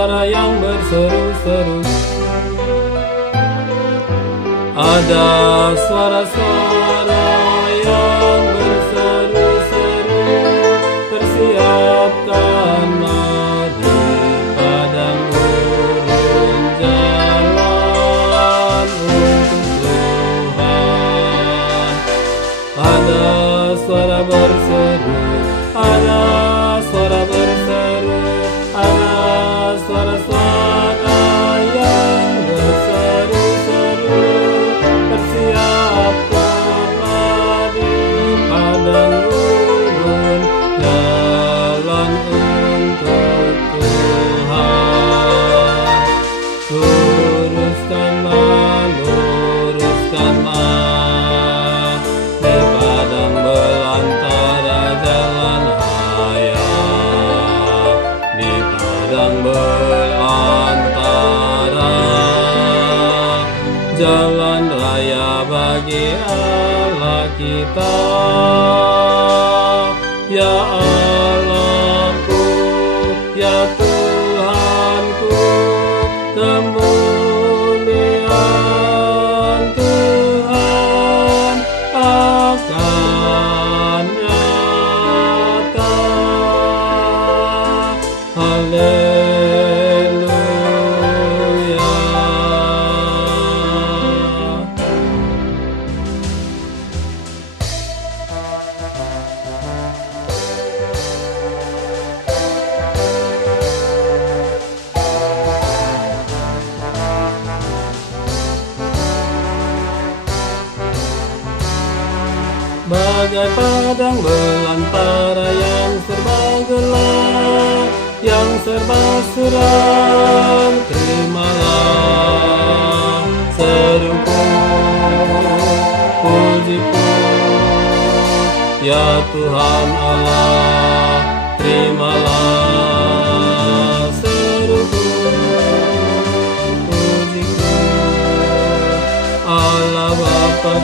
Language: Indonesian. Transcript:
suara yang berseru-seru. Ada suara-suara yang berseru-seru. Persiapkanlah di padang gurun jalan untuk Tuhan. Ada suara berseru, ada suara berseru, ada suara-suara yang berseru-seru. Persiapkanlah di padang gurun jalan untuk Tuhan. Luruskanlah, luruskanlah di padang belantara jalan raya, di padang belantara jalan raya bagi Allah kita. Ya Allahku, ya Tuhanku, kemuliaan Tuhan akan nyata. Haleluya. Bagai padang belantara yang serba gelap, yang serba suram, terimalah seruku, pujiku. Ya Tuhan Allah, terimalah seruku, pujiku. Allah Bapa